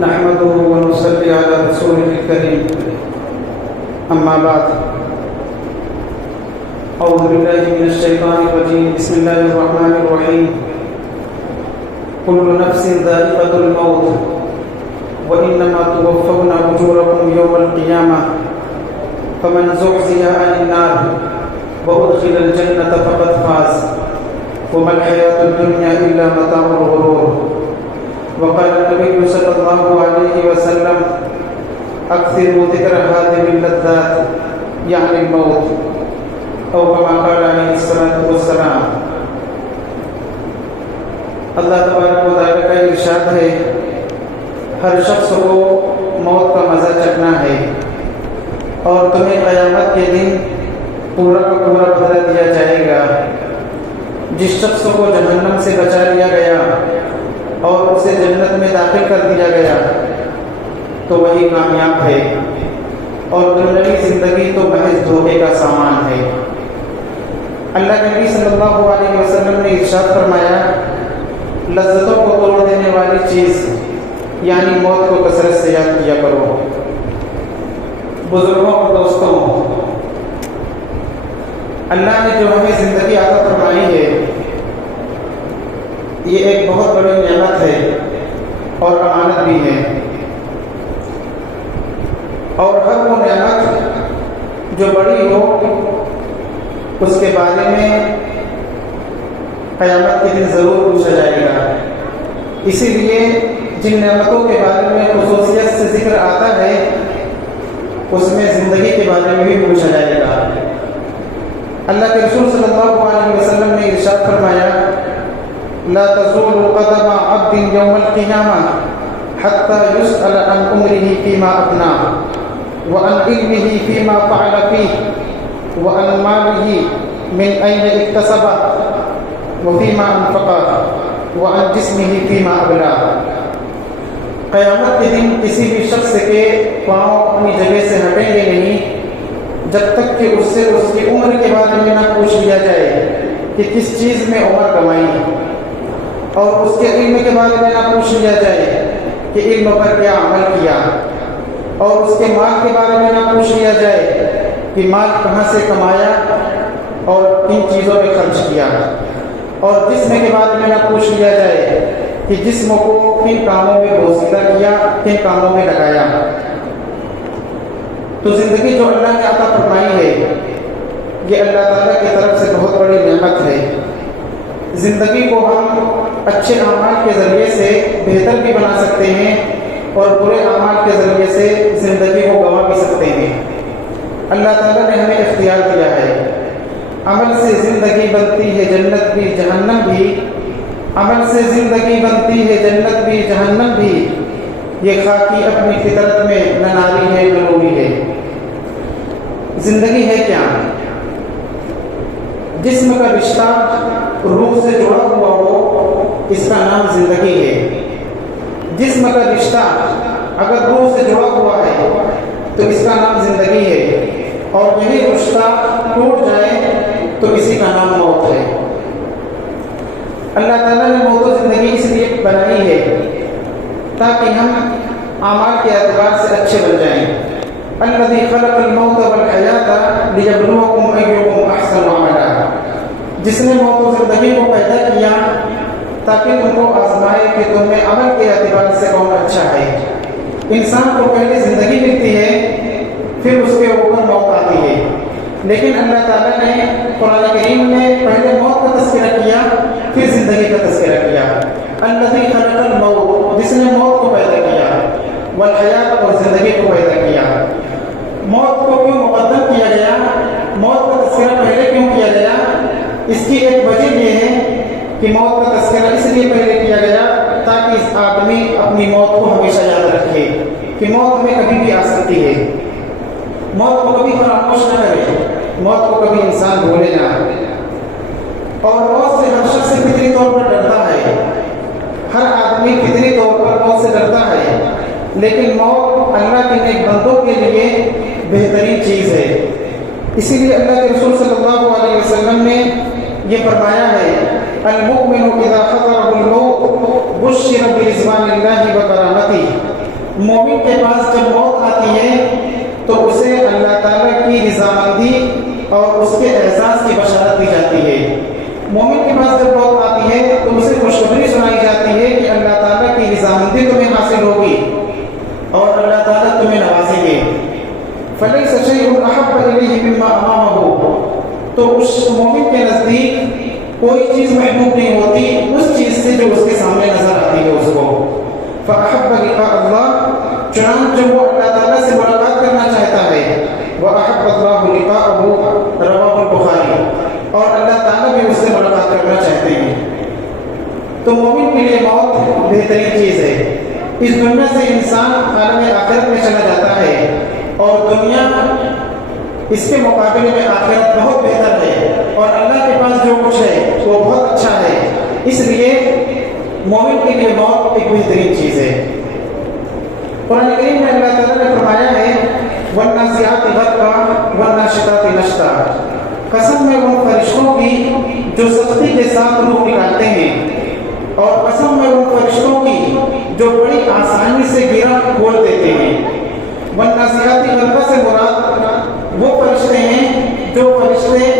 نحمده ونصلي على رسوله الكريم أما بعد أعوذ بالله من الشيطان الرجيم بسم الله الرحمن الرحيم كل نفس ذائقة الموت وإنما توفون أجوركم يوم القيامة فمن زحزح عن النار وأدخل الجنة فقد فاز وما الحياة الدنيا إلا متاع الغرور وقال النبي صلى الله عليه وسلم أكثروا ذكر هذه اللذات يعني الموت أو كما قال عليه الصلاة والسلام. اللہ تبارک و تعالیٰ کا ارشاد ہے ہر شخص کو موت کا مزہ چکھنا ہے اور تمہیں قیامت کے دن پورا کا پورا بدلہ دیا جائے گا. جس شخص کو جہنم سے بچا لیا گیا اور اسے جنت میں داخل کر دیا گیا تو وہی کامیاب ہے اور دنیاوی زندگی تو محض دھوکے کا سامان ہے. اللہ کے نبی صلی اللہ علیہ وسلم نے ارشاد فرمایا لذتوں کو توڑ دینے والی چیز یعنی موت کو کثرت سے یاد کیا کرو. بزرگوں اور دوستوں، اللہ نے جو ہمیں زندگی عطا فرمائی ہے یہ ایک بہت بڑی نعمت ہے اور امانت بھی ہے، اور ہر وہ نعمت جو بڑی ہو اس کے بارے میں قیامت کے دن ضرور پوچھا جائے گا. اسی لیے جن نعمتوں کے بارے میں خصوصیت سے ذکر آتا ہے اس میں زندگی کے بارے میں بھی پوچھا جائے گا. اللہ کے رسول صلی اللہ علیہ وسلم نے ارشاد فرمایا لا تزول قدم عبد يوم القيامة حتى يسأل عن عمره فيما أفنى وعن علمه فيما فعل فيه وعن ماله من أين اكتسبه وفيما أنفقه وعن جسمه فيما أبلى. قیامت کے دن کسی بھی شخص کے پاؤں اپنی جگہ سے ہٹیں گے نہیں جب تک کہ اس سے اس کی عمر کے بارے میں نہ پوچھ لیا جائے کہ کس چیز میں عمر کمائی، اور اس کے علم کے بارے میں نہ پوچھ لیا جائے کہ علم پر کیا عمل کیا، اور اس کے مال کے بارے میں نہ پوچھ لیا جائے کہ مال کہاں سے کمایا اور کن چیزوں پہ خرچ کیا، اور جسم کے بارے میں نہ پوچھ لیا جائے کہ جسم کو کن کاموں میں بوسیدہ کیا، کن کاموں میں لگایا. تو زندگی جو اللہ نے عطا فرمائی ہے یہ اللہ تعالیٰ کی طرف سے بہت بڑی نعمت ہے. زندگی کو ہم اچھے اعمال کے ذریعے سے بہتر بھی بنا سکتے ہیں اور برے اعمال کے ذریعے سے زندگی کو گنوا بھی سکتے ہیں. اللہ تعالیٰ نے ہمیں اختیار دیا ہے. عمل سے زندگی بنتی ہے جنت بھی جہنم بھی، عمل سے زندگی بنتی ہے جنت بھی جہنم بھی، یہ خاکی اپنی فطرت میں نہ ناری ہے نہ نوری ہے. زندگی ہے کیا؟ جسم کا رشتہ روح سے جڑا ہوا ہو اس کا نام زندگی ہے. جسم کا رشتہ اگر روح سے جڑا ہوا ہے تو اس کا نام زندگی ہے، اور یہی رشتہ ٹوٹ جائے تو اسی کا نام موت ہے. اللہ تعالیٰ نے موت و زندگی اس لیے بنائی ہے تاکہ ہم اعمال کے اعتبار سے اچھے بن جائیں. الذی خلق الموت والحیات لیبلوکم ایکم احسن عملا. جس نے موت و زندگی کو پیدا کیا تاکہ تم کو آزمائے کہ تم میں عمل کے اعتبار سے کون اچھا ہے. انسان کو پہلے زندگی ملتی ہے پھر اس کے اوپر موت آتی ہے، لیکن اللہ تعالیٰ نے قرآن کریم میں پہلے موت کا تذکرہ کیا پھر زندگی کا تذکرہ کیا. الذی خلق الموت، جس نے موت کو پیدا کیا، والحیات، اور زندگی کو پیدا کیا. موت کو کیوں مقدم کیا گیا؟ موت کا تذکرہ پہلے کیوں کیا گیا؟ اس کی ایک وجہ یہ ہے کہ موت کا تذکرہ اس لیے پہلے کیا گیا تاکہ اس آدمی اپنی موت کو ہمیشہ یاد رکھے کہ موت ہمیں کبھی بھی آ سکتی ہے. موت کو کبھی فراموش نہ کرے، موت کو کبھی انسان بھولے نہ. اور موت سے ہر شخص فطری طور پر ڈرتا ہے، ہر آدمی فطری طور پر موت سے ڈرتا ہے، لیکن موت اللہ کے نیک بندوں کے لیے بہترین چیز ہے. اسی لیے اللہ کے رسول صلی اللہ علیہ وسلم نے یہ فرمایا ہے المؤمن اذا حضره الموت بشر برضوان اللہ و کرامتہ. مومن کے پاس جب موت آتی ہے تو اسے اللہ تعالیٰ کی رضامندی اور اس کے احساس کی بشارت دی جاتی ہے۔ مومن کے پاس جب موت آتی ہے تو اسے خوشخبری سنائی جاتی ہے کہ اللہ تعالیٰ کی رضامندی تمہیں حاصل ہوگی اور اللہ تعالیٰ تمہیں نوازیں گے۔ فَلَيْسَ شَيْءٌ أَحَبَّ إِلَيْهِ مِمَّا أَمَامَهُ، تو اس مومن کے نزدیک کوئی چیز محبوب نہیں ہوتی اس چیز سے جو اس کے سامنے نظر آتی ہے اس کو۔ فَأَحَبَّ لِقَاءَ اللَّهِ، چنانچہ وہ اللہ تعالیٰ سے ملاقات کرنا چاہتا ہے۔ وَأَحَبَّ اللَّهُ لِقَاءَهُ، رواه البخاری، اور اللہ تعالیٰ بھی اس سے ملاقات کرنا چاہتے ہیں۔ تو مومن کے لیے موت بہترین چیز ہے۔ اس دنیا سے انسان عالم آخرت میں چلا جاتا ہے اور دنیا اس کے مقابلے میں آخرت بہت بہتر ہے، اور اللہ کے پاس جو کچھ ہے وہ بہت اچھا ہے۔ اس لیے مومن کے لیے موت ایک بہترین چیز ہے۔ قرآن کریم میں اللہ تعالیٰ نے فرمایا ہے وَالنَّازِعَاتِ غَرْقًا وَالنَّاشِطَاتِ نَشْطًا، قسم ہے ان فرشتوں کی جو سختی کے ساتھ روح نکالتے ہیں، اور قسم ہے ان فرشتوں کی جو بڑی آسانی سے گرہ کھول دیتے ہیں۔ وَالنَّازِعَاتِ غَرْقًا سے مراد وہ فرشتے ہیں جو فرشتے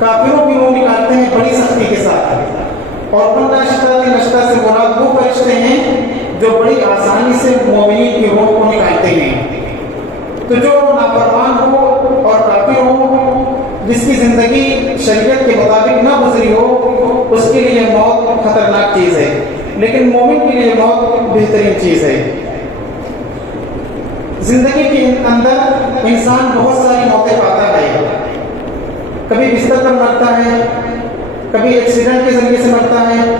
کافروں کی روح نکالتے ہیں بڑی سختی کے ساتھ، اور وَالنَّاشِطَاتِ نَشْطًا سے مراد وہ فرشتے ہیں جو بڑی آسانی سے مومنین کی روح کو نکالتے ہیں۔ تو جو نافرمان ہو اور کافر ہو، جس کی زندگی شریعت کے مطابق نہ گزری ہو، اس کے لیے موت خطرناک چیز ہے، لیکن مومن کے لیے موت بہترین چیز ہے۔ زندگی کے اندر انسان بہت ساری موتیں پاتا ہے، کبھی بستر پر مرتا ہے، کبھی ایکسیڈنٹ کے ذریعے سے مرتا ہے،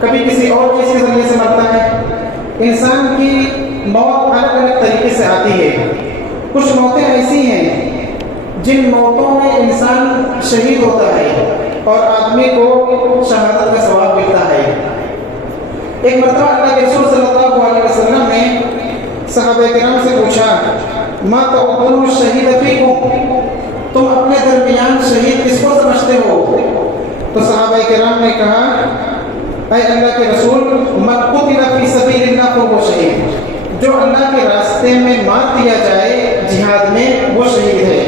کبھی کسی اور چیز کے ذریعے سے مرتا ہے۔ انسان کی موت الگ الگ طریقے سے آتی ہے۔ کچھ موتیں ایسی ہیں جن موتوں میں انسان شہید ہوتا ہے اور آدمی کو شہادت کا ثواب ملتا ہے۔ ایک مرتبہ اللہ کے رسول صلی اللہ علیہ وسلم نے صحابہ کرام سے پوچھا ما تعدون الشہید فیکم، تم اپنے درمیان شہید کس کو سمجھتے ہو؟ تو صحابہ کرام نے کہا اے اللہ کے رسول من قتل فی سبیل اللہ فہو شہید، جو اللہ کے راستے میں مار دیا جائے جہاد میں وہ شہید ہے۔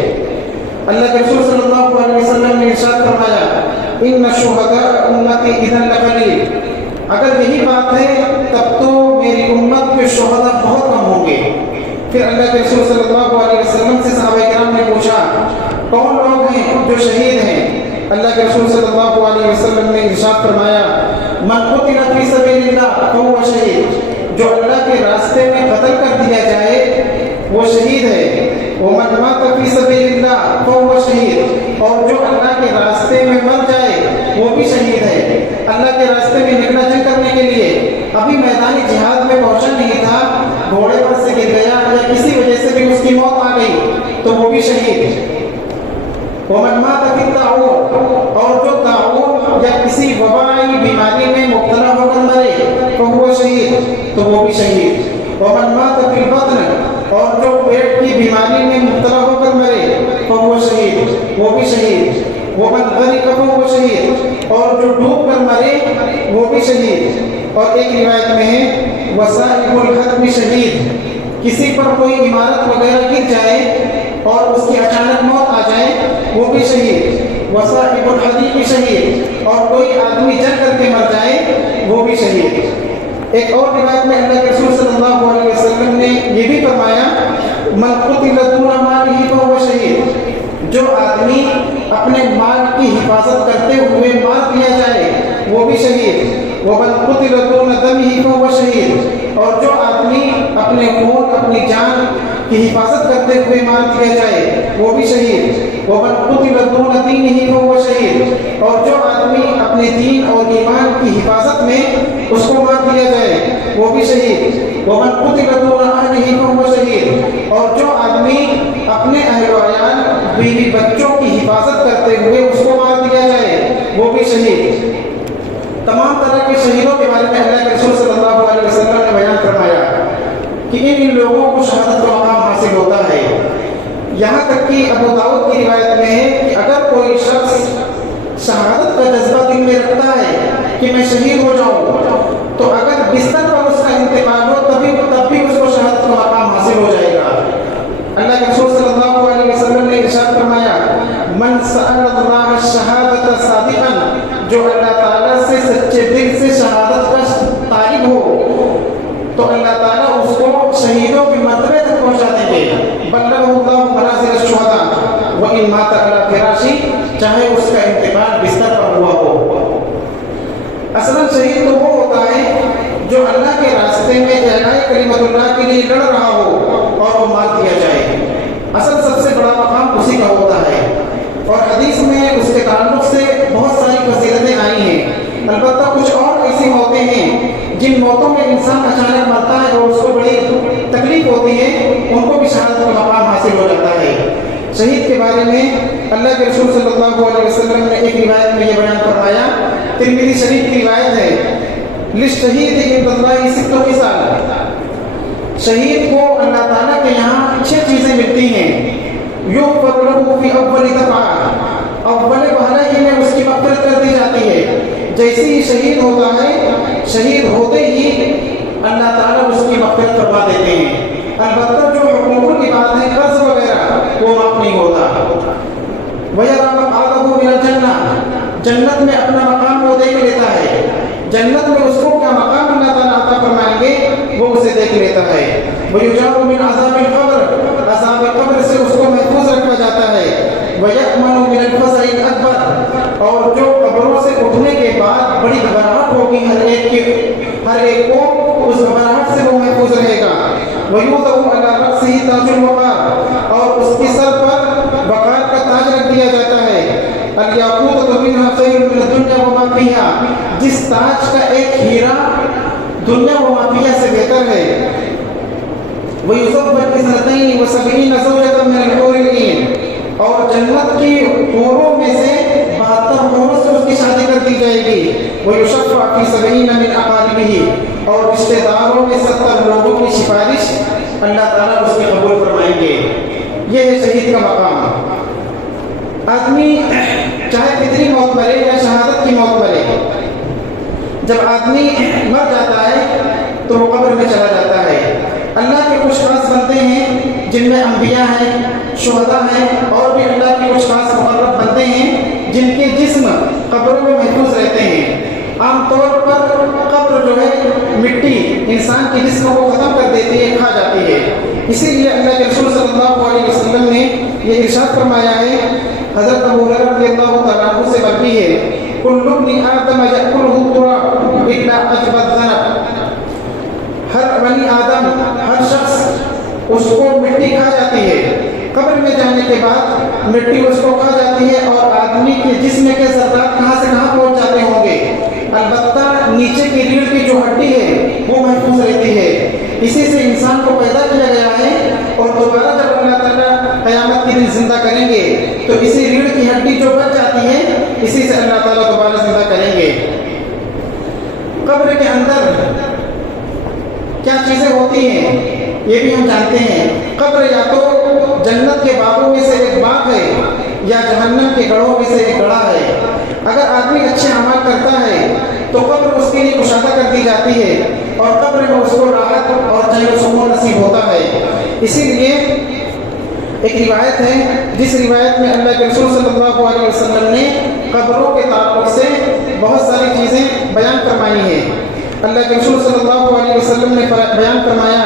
اللہ کے رسول صلی اللہ علیہ وسلم نے ارشاد فرمایا ان الشہداء امتی اذا لقلیل، اگر یہی بات ہے تب تو میری امت کے شہداء بہت کم ہوں گے۔ پھر اللہ کے رسول صلی اللہ علیہ وسلم سے صحابہ کرام نے پوچھا کون لوگ ہیں جو شہید ہیں؟ اللہ کے رسول صلی اللہ علیہ وسلم نے ارشاد فرمایا من قتل فی سبیل اللہ فہو شہید، جو اللہ کے راستے میں قتل کر دیا جائے وہ شہید ہے۔ ومن مات فی سبیل اللہ فہو شہید، اور جو اللہ کے راستے میں مر جائے وہ بھی شہید ہے۔ اللہ کے راستے میں نکلا جنگ کرنے کے لیے، ابھی میدانی جہاد میں پہنچا نہیں تھا، گھوڑے پر سے گر گیا یا کسی وجہ سے بھی اس کی موت آ گئی تو وہ بھی شہید۔ ومن مات فی الطاعون، اور جو طاعون یا کسی وبائی بیماری میں مبتلا ہو کر مرے تو وہ شہید، تو وہ بھی شہید۔ ومن مات فی البطن، اور جو پیٹ کی بیماری میں مبتلا ہو کر مرے تو وہ شہید، وہ بھی شہید۔ ومن غرق فہو شہید، اور جو ڈوب کر مرے وہ بھی شہید۔ اور ایک روایت میں ہے وصائب الحتم شہید، کسی پر کوئی عمارت وغیرہ گر جائے اور اس کی اچانک موت آ جائے وہ بھی شہید۔ وصائب الحدیق شہید، اور کوئی آدمی جل کر کے مر جائے وہ بھی شہید۔ ایک اور روایت میں اللہ کے رسول صلی اللہ علیہ وسلم نے یہ بھی فرمایا من قتل دون مالہ فہو شہید، جو آدمی اپنے مال کی حفاظت کرتے ہوئے مار دیا جائے وہ بھی شہید۔ ومن قتل دون دمہ فہو شہید، اور جو آدمی اپنے خون اپنی جان کی حفاظت کرتے ہوئے مار دیا جائے وہ بھی شہید۔ ومن قتل دون دینہ فہو شہید، اور جو آدمی اپنے دین اور ایمان کی حفاظت میں اس کو مار دیا جائے وہ بھی شہید۔ ومن قتل دون اہلہ فہو شہید، اور جو آدمی اپنے اہل و عیال بیوی بچوں کی حفاظت کرتے ہوئے اس کو مار دیا جائے وہ بھی شہید۔ تمام طرح کے شہیدوں کے بارے میں اللہ کے رسول صلی اللہ علیہ وسلم نے بیان فرمایا کہ ان لوگوں کو شہادت کا مقام حاصل ہوتا ہے۔ یہاں تک کہ ابو داؤد کی روایت میں ہے کہ اگر کوئی شخص شہادت کا جذبہ دل میں رکھتا ہے کہ میں شہید ہو جاؤں، تو اگر بستر پر اس کا انتقال ہو تب بھی اس کو تو اللہ تعالیٰ اس کو شہیدوں کے مرتبے تک پہنچا دیں گے. بلغہ اللہ منازل الشہداء وإن مات علی فراشی، چاہے اس کا انتقال بستر پر ہوا ہو. اصلاً شہید تو وہ ہوتا ہے جو اللہ کے راستے میں اعلاء کلمت اللہ کے لیے لڑ رہا ہو اور وہ مار دیا جائے. اصل سب سے بڑا مقام اسی کا ہوتا ہے. اور حدیث میں اس کے تعلق سے بہت ساری فضیلتیں آئی ہیں. البتہ کچھ اور ایسی موتیں ہیں جن موتوں میں انسان اچانک مرتا ہے اور اس کو بڑی تکلیف ہوتی ہے، ان کو بھی شہادت کا مقام حاصل ہو جاتا ہے. شہید کے بارے میں اللہ کے رسول صلی اللہ علیہ وسلم نے ایک روایت میں یہ بیان فرمایا، ترمذی شریف کی روایت ہے، للشہید عند اللہ ست خصال، شہید کو اللہ تعالیٰ کے یہاں 6 چیزیں ملتی ہیں. یغفر لہ فی اول دفعہ، اول پہلا ہی میں اس کی مغفرت کر دی جاتی ہے. جیسے ہی شہید ہوتا ہے، شہید ہوتے ہی اللہ تعالیٰ اس کی مغفرت فرما دیتے ہیں. البتہ جو حقوق کی بات ہے، قرض وغیرہ، وہ معاف نہیں ہوتا. وَيَرَى مَقْعَدَهُ مِنَ الْجَنَّةِ، جنت میں اپنا مقام وہ دیکھ لیتا ہے. جنت میں اس کو کیا مقام اللہ تعالیٰ عطا فرمائیں گے وہ اسے دیکھ لیتا ہے. وَيُجَارُ مِنْ عَذَابِ الْقَبْرِ، عذاب قبر سے اس کو محفوظ رکھا جاتا ہے. وَيَأْمَنُ مِنَ الْفَزْعِ الْأَكْبَرِ، اور جو قبروں سے اٹھنے کے بعد بڑی گھبراہٹ ہوگی ہر ایک کو، اس گھبراہٹ سے وہ محفوظ رہے گا. وَيُوضَعُ عَلَى رَأْسِهِ تَاجُ الْوَقَارِ، اور اس کی سر پر وقار کا تاج رکھ دیا جاتا ہے. الْيَاقُوتُ مِنْهَا خَيْرٌ مِنَ الدُّنْيَا وَمَا فِيهَا، جس تاج کا ایک ہیرا دنیا و ما فیہا سے بہتر ہے. وَيُصَبَّ بِاثْنَتَيْنِ وَسَبْعِينَ زَوْجَةً مِنَ الْحُورِ الْعِينِ، اور جنت کی حوروں میں سے 72 حوروں سے اس کی شادی کر دی جائے گی. وَيُشَفَّعُ فِي 70 مِنْ أَقَارِبِهِ، اور رشتے داروں میں 70 لوگوں کی سفارش اللہ تعالیٰ اس کی قبول فرمائیں گے. یہ ہے شہید کا مقام. آدمی چاہے کتنی موت مرے یا شہادت کی موت مرے، جب آدمی مر جاتا ہے تو وہ قبر میں چلا جاتا ہے. اللہ کے کچھ خاص بندے ہیں جن میں انبیاء ہیں، شہداء ہیں، اور بھی اللہ کے کچھ خاص مقرب بندے ہیں جن کے جسم قبروں میں محفوظ رہتے ہیں. عام طور پر قبر جو ہے مٹی انسان کے جسم کو ختم کر دیتی ہے، کھا جاتی ہے. اسی لیے اللہ کے رسول صلی اللہ علیہ وسلم نے یہ ارشاد فرمایا ہے، حضرت ابو ہریرہ رضی اللہ تعالیٰ عنہ سے مروی ہے، کل ابن آدم یأکلہ التراب الا عجب الذنب، ہر بنی آدم، ہر شخص اس کو مٹی کھا جاتی ہے. قبر میں جانے کے بعد مٹی اس کو کھا جاتی ہے اور آدمی کے جسم کے ذرات کہاں سے کہاں پہنچ جاتے ہوں گے. البتہ نیچے کی ریڑھ کی جو ہڈی ہے وہ محفوظ رہتی ہے. اسی سے انسان کو پیدا کیا گیا ہے، اور دوبارہ جب اللہ تعالیٰ قیامت کے دن زندہ کریں گے تو اسی ریڑھ کی ہڈی جو بچ جاتی ہے اسی سے اللہ تعالیٰ دوبارہ زندہ کریں گے. قبر کے اندر کیا چیزیں ہوتی ہیں یہ بھی ہم جانتے ہیں. قبر یا تو جنت کے باغوں میں سے ایک باغ ہے یا جہنم کے گڑھوں میں سے ایک گڑھا ہے. اگر آدمی اچھے اعمال کرتا ہے تو قبر اس کے لیے کشادہ کر دی جاتی ہے اور قبر میں اس کو راحت اور چین و سکون نصیب ہوتا ہے. اسی لیے ایک روایت ہے جس روایت میں اللہ کے رسول صلی اللہ علیہ وسلم نے قبروں کے تعلق سے بہت ساری چیزیں بیان فرمائی ہیں. اللہ کے رسول صلی اللہ علیہ وسلم نے بیان فرمایا،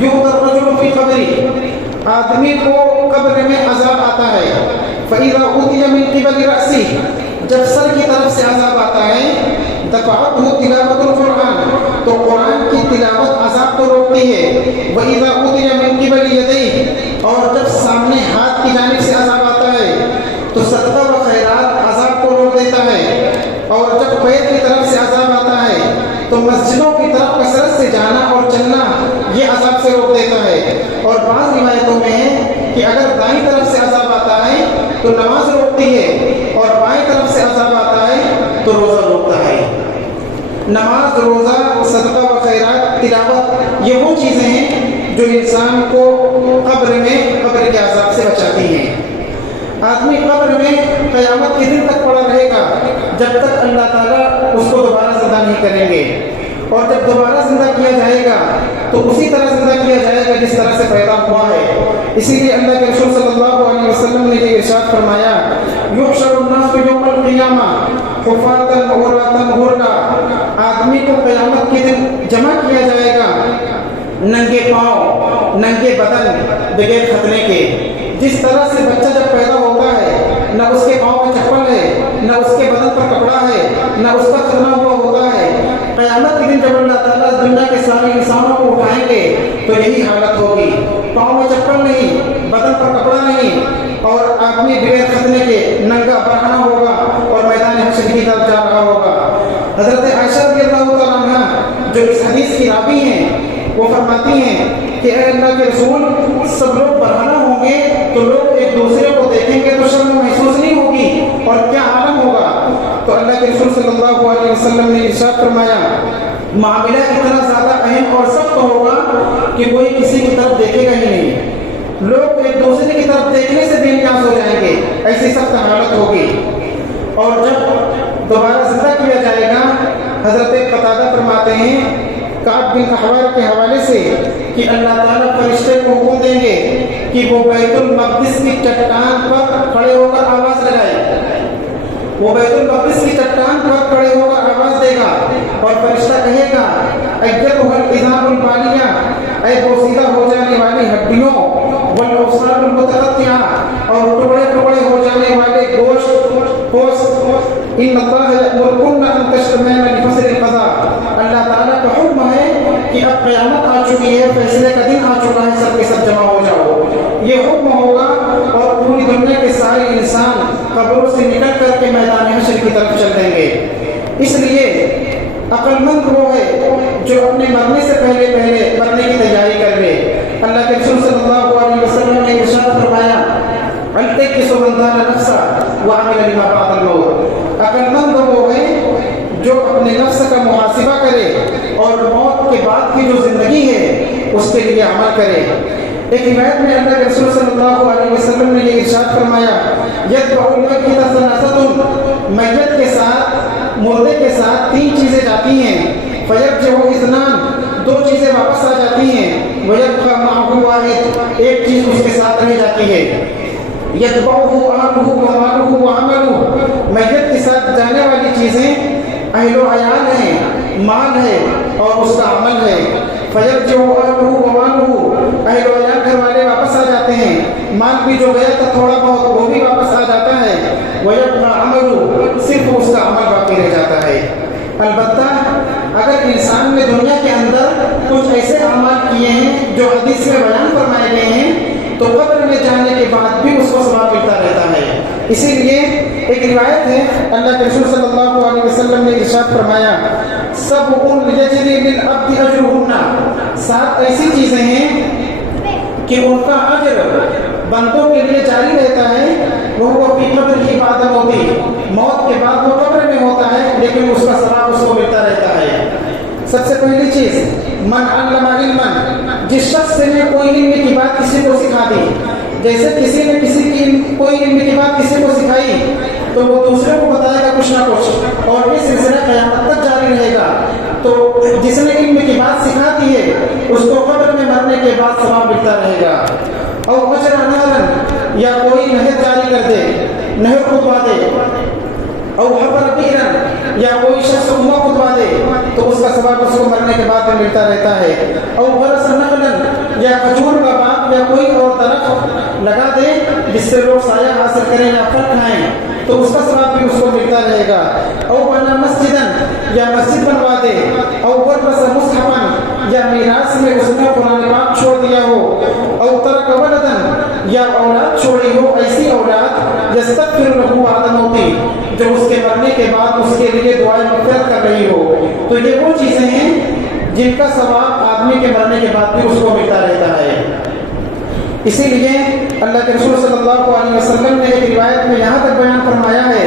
یؤذى الرجل فی قبری، آدمی کو قبر میں عذاب آتا ہے. فإذا أوتي من قبل رأسه، جب سر کی طرف سے عذاب آتا ہے، دفعته تلاوت القرآن، تو قرآن کی تلاوت عذاب کو روکتی ہے. وإذا أوتي من قبل يديه، اور جب سامنے ہاتھ کی جانب سے عذاب آتا ہے تو صدقہ و خیرات عذاب کو روک دیتا ہے. اور جب پیر کی طرف سے عذاب آتا ہے تو مسجدوں کی طرف کثرت سے جانا اور چلنا یہ عذاب سے روک دیتا ہے. اور بعض روایتوں میں ہے کہ اگر دائیں طرف سے عذاب آتا ہے تو نماز روکتی ہے اور بائیں طرف سے عذاب آتا ہے تو روزہ روکتا ہے. نماز، روزہ، صدقہ و خیرات، تلاوت، یہ وہ چیزیں ہیں جو انسان کو قبر کے عذاب سے بچاتی ہیں. آدمی قبر میں قیامت کے دن تک پڑا رہے گا جب تک اللہ تعالیٰ اس کو دوبارہ زندہ نہیں کریں گے. اور جب دوبارہ زندہ کیا جائے گا تو اسی طرح زندہ کیا جائے گا جس طرح سے پیدا ہوا ہے. اسی لیے اللہ کے رسول صلی اللہ علیہ وسلم نے یہ ارشاد فرمایا، یحشر الناس یوم القیامہ حفاۃ عراۃ غرلا، آدمی کو قیامت کے دن جمع کیا جائے گا ننگے پاؤں ننگے بدن بغیر ختنے کے. جس طرح سے بچہ جب پیدا ہوتا ہے نہ اس کے پاؤں میں چپل ہے نہ اس کے بدن پر کپڑا ہے نہ اس کا ختنہ ہوا ہوتا ہے. قیامت کے دن جب اللہ تعالیٰ دنیا کے سارے انسانوں کو اٹھائیں گے تو یہی حالت ہوگی. پاؤں میں چپل نہیں, بدن پر کپڑا نہیں, اور آدمی بغیر ختنے کے ننگا برہنہ ہوگا اور میدان حشر کی طرف جا رہا ہوگا. حضرت عائشہ رضی اللہ تعالیٰ عنہا جو اس حدیث کی راوی ہیں وہ فرماتی ہیں کہ اے اللہ کے رسول, سب لوگ برہنہ ہوں گے تو لوگ ایک دوسرے کو دیکھیں گے تو شرم محسوس نہیں ہوگی اور کیا عالم ہوگا. تو اللہ کے رسول صلی اللہ علیہ وسلم نے ارشاد فرمایا معاملہ اتنا زیادہ اہم اور سخت ہوگا کہ کوئی کسی کی طرف دیکھے گا ہی نہیں. لوگ ایک دوسرے کی طرف دیکھنے سے بے نیاز ہو جائیں گے, ایسی سخت حالت ہوگی. اور جب دوبارہ زندہ کیا جائے گا, حضرت قتادہ فرماتے ہیں کعب بن احبار کے حوالے سے کہ اللہ تعالیٰ فرشتے کو حکم دیں گے کہ وہ بیت المقدس کی چٹان پر کھڑے ہو کر آواز لگائے. وہ بیت المقدس کی چٹان پر کھڑے ہو کر آواز دے گا اور فرشتہ کہے گا ایتھا العظام البالیہ, اے بوسیدہ ہو جانے والی ہڈیوں, والاوصال المتقطعہ, اور ٹکڑے ٹکڑے ہو جانے والے گوشت, ان اللہ یأمرکن ان تشتمین لفصل القضاء. اللہ تعالیٰ کا حکم ہے کہ اب قیامت آ چکی ہے, فیصلے کا دن آ چکا ہے, سب کے سب جمع ہو جاؤ. یہ حکم ہوگا اور پوری دنیا کے سارے انسان قبروں سے نکل کر کے میدان حشر کی طرف چل دیں گے. اس لیے عقل مند وہ ہے جو اپنے مرنے سے پہلے مرنے کی تیاری کر لے. اللہ کے رسول صلی اللہ علیہ وسلم نے ارشاد فرمایا التکس من دان نفسا وعمل لما بعد الموت. عقل مند وہ ہے جو اپنے نفس کا محاسبہ کرے اور موت کے بعد کی جو زندگی ہے اس کے لیے عمل کرے. ایک روایت میں اللہ کے رسول صلی اللہ علیہ وسلم نے یہ ارشاد فرمایا یتبع المیت ثلاثۃ, میت کے ساتھ مردے کے ساتھ تین چیزیں جاتی ہیں. فیرجع اثنان, دو چیزیں واپس آ جاتی ہیں. ویبقى معه واحد, ایک چیز اس کے ساتھ رہ جاتی ہے. یتبعه اهله وماله وعمله, میت کے ساتھ جانے والی چیزیں اہل و عیال ہیں, مال ہے اور اس کا عمل ہے. فیرجع اهله وماله, اہل و عیال گھر والے واپس آ جاتے ہیں, مال بھی جو گیا تھا تھوڑا بہت وہ بھی واپس آ جاتا ہے. ویبقى عمله, صرف اس کا عمل باقی رہ جاتا ہے. البتہ اگر انسان نے دنیا کے اندر کچھ ایسے اعمال کیے ہیں جو حدیث میں بیان فرمائے گئے ہیں تو قبر میں جانے کے بعد بھی اس کو ثواب ملتا رہتا ہے. اسی لیے ایک روایت ہے اللہ کے رسول صلی اللہ علیہ وسلم نے ارشاد فرمایا سبع یجری للعبد اجرهن, 7 ایسی چیزیں ہیں کہ ان کا اجر بندوں کے لیے جاری رہتا ہے. وہ فی قبر کی بعد موتی, موت کے بعد وہ قبر میں ہوتا ہے لیکن اس کا ثواب اس کو ملتا رہتا ہے. سب سے پہلی چیز من علم علما, جس شخص نے کوئی علم کی بات کسی کو سکھا دی. جیسے کسی نے کسی کی کوئی علم کی بات کسی کو سکھائی تو وہ دوسرے کو بتائے گا کچھ نہ کچھ اور یہ سلسلہ قیامت تک جاری رہے گا. تو جس نے علم کی بات سکھا دی ہے اس کو قبر میں مرنے کے بعد ثواب ملتا رہے گا. اور مجرى نهرا, یا کوئی نہر جاری کر دے, نہر کھدوا دے. اور حفر بئرا, یا کوئی شخص کنواں کھدوا دے تو اس کا ثواب اس کو مرنے کے بعد میں ملتا رہتا ہے. اور غرس نخلا, یا کھجور کا باغ یا کوئی اور درخت لگا دے جس سے لوگ سایہ حاصل کریں یا پھل کھائیں تو اس کا ثواب بھی اس کو ملتا رہے گا. اور بنا مسجدا, یا مسجد بنوا دے. اور ورث مصحفا, یا میراث میں اس نے قرآن پاک چھوڑ دیا ہو. اور ترک ولدا, یا اولاد چھوڑی ہو, ایسی اولاد یستغفر له بعد موتی, جو اس کے مرنے کے بعد اس کے لیے دعائیں مغفرت کر رہی ہو. تو یہ وہ چیزیں ہیں جن کا ثواب آدمی کے مرنے کے بعد بھی اس کو ملتا رہتا ہے. اسی لیے اللہ کے رسول صلی اللہ علیہ وسلم نے ایک روایت میں یہاں تک بیان فرمایا ہے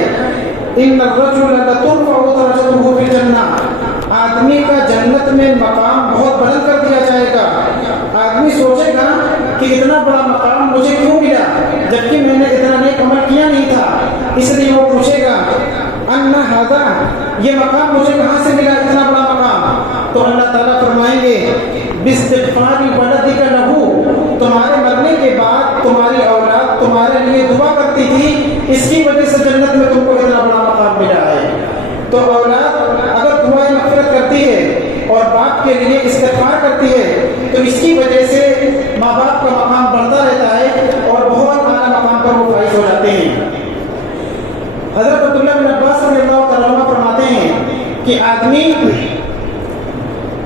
ان الرجل لترفع درجته في الجنہ, آدمی کا جنت میں مقام بہت بلند کر دیا جائے گا. آدمی سوچے گا کہ اتنا بڑا مقام مجھے کیوں ملا جبکہ میں نے اتنا نیک عمل کیا نہیں تھا. اس لیے وہ پوچھے گا ان ھذا, یہ مقام مجھے کہاں سے ملا اتنا بڑا مقام. تو اللہ تعالیٰ فرمائیں گے باستغفار ولدک لہ, تمہارے مرنے کے بعد تمہاری اولاد تمہارے لیے دعا کرتی تھی, اس کی وجہ سے جنت میں تم کو اتنا بڑا مقام ملا ہے. تو اولاد اگر دعائیں مغفرت کرتی ہے اور باپ کے لیے استغفار کرتی ہے تو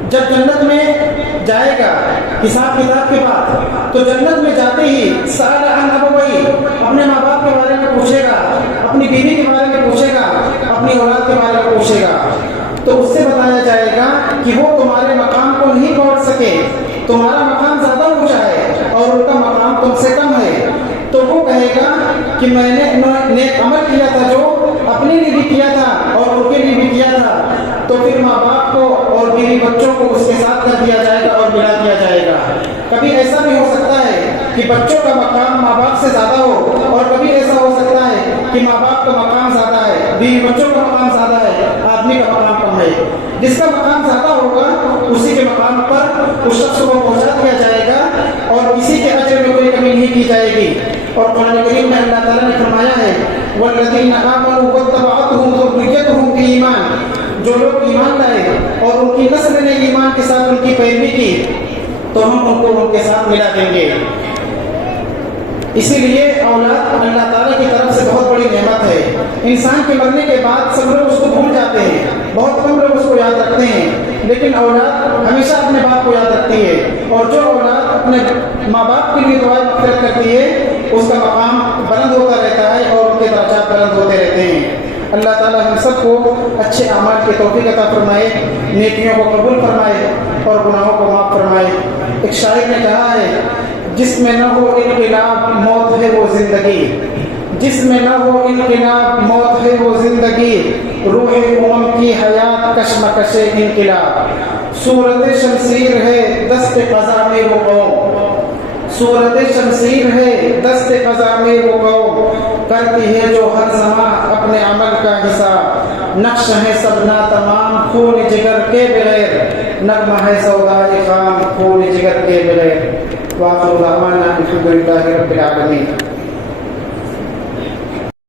جب جنت میں جائے گا حساب کتاب کے بعد تو جنت میں جاتے ہی سأل عن ابویہ، اپنے ماں باپ کے بارے میں پوچھے گا، اپنی بیوی کے بارے میں پوچھے گا، اپنی اولاد کے بارے میں پوچھے گا، تو اس سے بتایا جائے گا کہ وہ تمہارے مقام کو نہیں پہنچ سکے، تمہارا مقام زیادہ اونچا ہے اور ان کا مقام تم سے کم ہے۔ تو وہ کہے گا کہ میں نے نیک عمل کیا تھا، جو اپنے لیے بھی کیا تھا اور ان کے لیے بھی کیا تھا، تو پھر ماں باپ کو اور بیوی بچوں کو اس کے ساتھ کر دیا جائے گا اور ملا دیا جائے گا۔ کبھی ایسا بھی ہو سکتا ہے کہ بچوں کا مقام ماں باپ سے زیادہ ہو، اور کبھی ایسا ہو سکتا ہے کہ ماں باپ کا مقام زیادہ ہے، بیوی بچوں کا مقام زیادہ ہے، آدمی کا مقام کم ہے۔ جس کا مقام زیادہ ہوگا اسی کے مقام پر اس شخص کو پہنچا دیا جائے گا اور کسی کے اجر میں کوئی کمی نہیں کی جائے گی۔ اور قرآن کریم میں اللہ تعالیٰ نے فرمایا ہے والذین آمنوا واتبعتهم ذريتهم بإیمان، جو لوگ ایمان لائے اور ان کی نسل نے ایمان کے ساتھ ان کی پیروی کی تو ہم ان کو ان کے ساتھ ملا دیں گے۔ اسی لیے اولاد اللہ تعالیٰ کی طرف سے بہت بڑی نعمت ہے۔ انسان کے مرنے کے بعد سب لوگ اس کو بھول جاتے ہیں، بہت کم لوگ اس کو یاد رکھتے ہیں، لیکن اولاد ہمیشہ اپنے باپ کو یاد رکھتی ہے، اور جو اولاد اپنے ماں باپ کے لیے دعائیں مغفرت کرتی ہے اس کا مقام بلند ہوتا رہتا ہے اور ان کے درجات بلند ہوتے رہتے ہیں۔ اللہ تعالیٰ ہم سب کو اچھے اعمال کی توفیق عطا فرمائے، نیکیوں کو قبول فرمائے اور گناہوں کو معاف فرمائے۔ ایک شاعر نے کہا ہے جس میں نہ ہو انقلاب موت ہے وہ زندگی، جس میں نہ ہو انقلاب موت ہے وہ زندگی، روح امم کی حیات کشمکش انقلاب، صورت شمشیر ہے دست قضا میں وہ قوم، صورت شمشیر ہے دست قضا میں وہ قوم، کرتی ہے جو ہر زمان اپنے عمل کا حساب، نقش ہے سب ناتمام خون جگر کے بغیر، نغمہ ہے سودائے خام خون جگر کے بغیر۔ وآخر دعوانا الحمد للہ رب العالمین۔